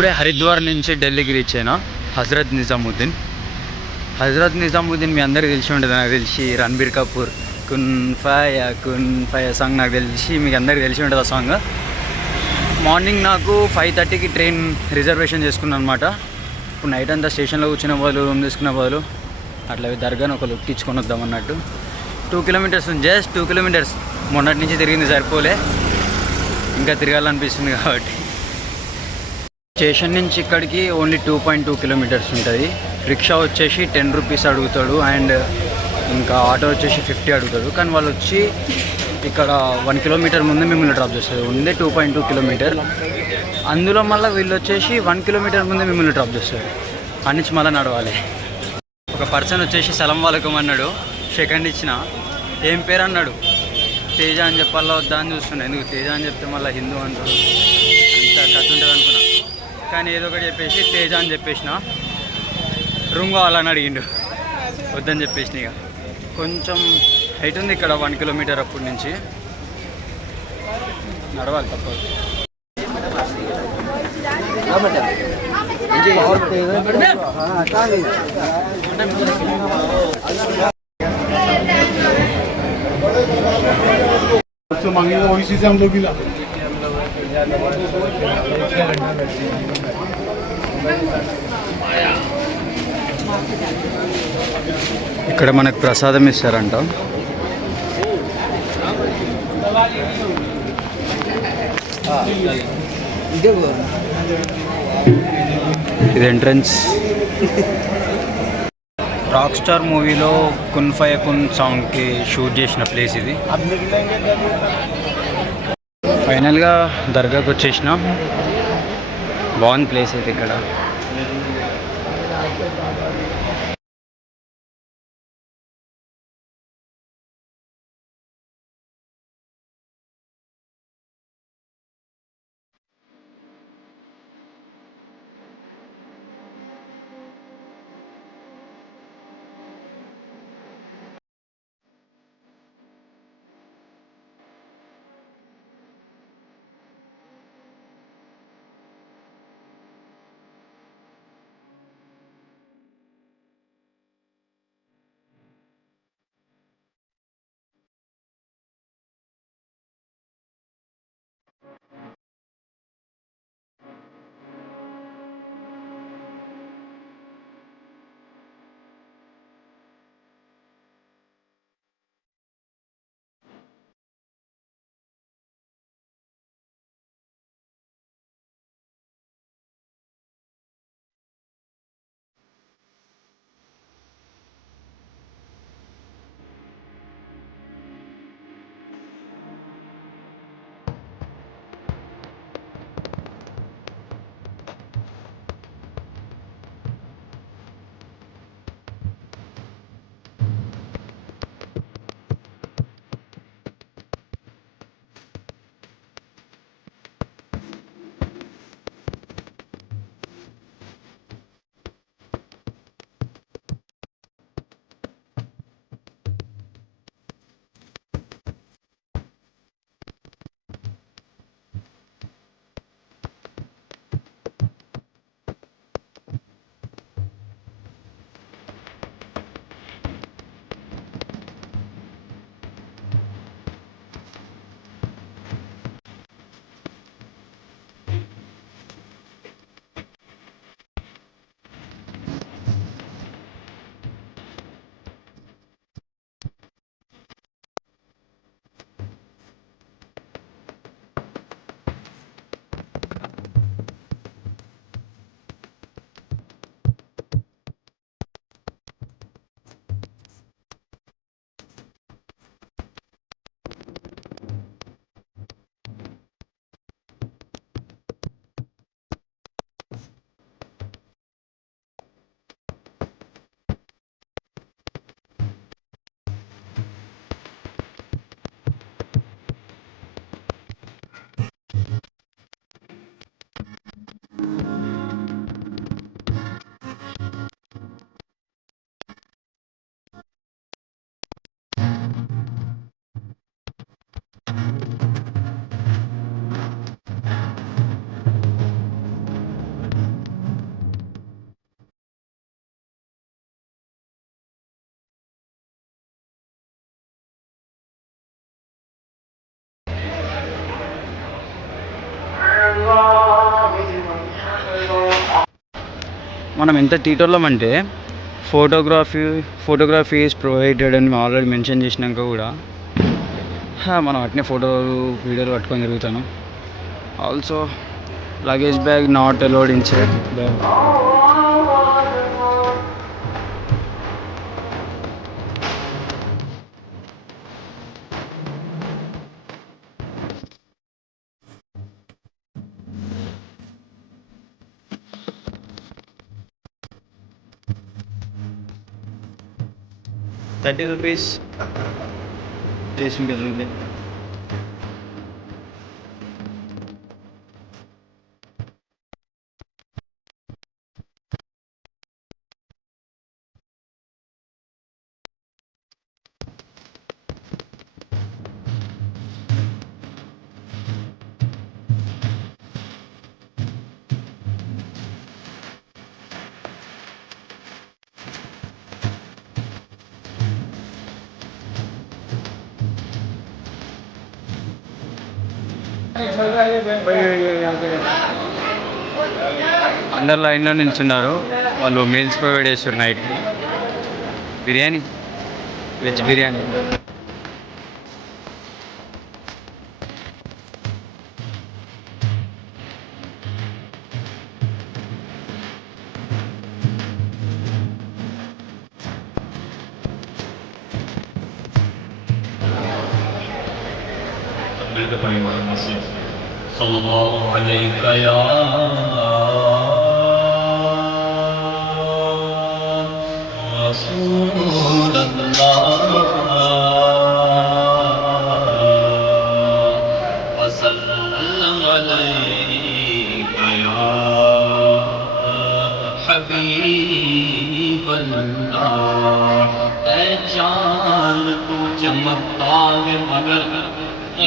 ఇప్పుడే హరిద్వార్ నుంచి ఢిల్లీకి రీచ్ అయినా. హజరత్ నిజాముద్దీన్ మీ అందరికీ తెలిసి ఉంటుంది. నాకు తెలిసి రణబీర్ కపూర్ కున్ ఫయా సాంగ్ నాకు తెలిసి మీకు అందరికీ తెలిసి ఉంటుంది ఆ సాంగ్. మార్నింగ్ నాకు 5:30కి ట్రైన్ రిజర్వేషన్ చేసుకున్నాను అనమాట. ఇప్పుడు నైట్ అంతా స్టేషన్లో కూర్చున్న బదులు రూమ్ తీసుకున్న బదులు అట్లా దర్గాను ఒక లుక్ ఇచ్చుకొని వద్దాం అన్నట్టు. 2 కిలోమీటర్స్, జస్ట్ 2 కిలోమీటర్స్. మొన్నటి నుంచి తిరిగింది సరిపోలే, ఇంకా తిరగాలనిపిస్తుంది కాబట్టి. స్టేషన్ నుంచి ఇక్కడికి ఓన్లీ 2.2 కిలోమీటర్స్ ఉంటుంది. రిక్షా వచ్చేసి 10 రూపీస్ అడుగుతాడు, అండ్ ఇంకా ఆటో వచ్చేసి 50 అడుగుతాడు. కానీ వాళ్ళు వచ్చి ఇక్కడ 1 కిలోమీటర్ ముందే మిమ్మల్ని డ్రాప్ చేస్తారు. ఉందే 2.2 కిలోమీటర్. అందులో మళ్ళీ వీళ్ళు వచ్చేసి 1 కిలోమీటర్ ముందే మిమ్మల్ని డ్రాప్ చేస్తారు. అన్నించి మళ్ళీ నడవాలి. ఒక పర్సన్ వచ్చేసి సలం వాలకం అన్నాడు, సెకండ్ ఇచ్చిన. ఏం పేరు అన్నాడు, తేజ అని చెప్పాలా వద్దా అని చూస్తున్నా. ఎందుకు తేజ అని చెప్తే మళ్ళీ హిందూ అంటాడు, అంత కథ ఉంటుంది అనుకున్నా. కానీ ఏదో ఒకటి చెప్పేసి తేజ అని చెప్పేసిన. రూమ్ కావాలని అడిగిండు, వద్దని చెప్పేసిన. ఇక కొంచెం హైట్ ఉంది ఇక్కడ 1 కిలోమీటర్ అప్పటి నుంచి నడవాలి తప్పదు. ఇక్కడ మనకు ప్రసాదం ఇస్తారంట. ఇది ఎంట్రన్స్. రాక్ స్టార్ మూవీలో కున్ ఫయా కున్ సాంగ్కి షూట్ చేసిన ప్లేస్ ఇది. ఫైనల్గా దర్గాకి వచ్చేసినాం. బాగుంది ప్లేస్ అయితే ఇక్కడ. మనం ఎంత టీటోళ్ళం అంటే ఫోటోగ్రఫీ ఈజ్ ప్రొవైడెడ్ అని ఆల్రెడీ మెన్షన్ చేసినాక కూడా మనం అట్నే ఫోటోలు వీడియోలు పట్టుకొని తిరుగుతాను. Also luggage bag not allowed inside bag. ₹30 చేసి ఉంటుంది. అందరు లైన్లో నిల్చున్నారు. వాళ్ళు మీల్స్ ప్రొవైడ్ చేస్తారు నైట్కి. బిర్యానీ, వెజ్ బిర్యానీ. صلى الله عليك يا رسول الله وسلم عليك يا حبيب الله. اے جان تو چمکتا ہے مگر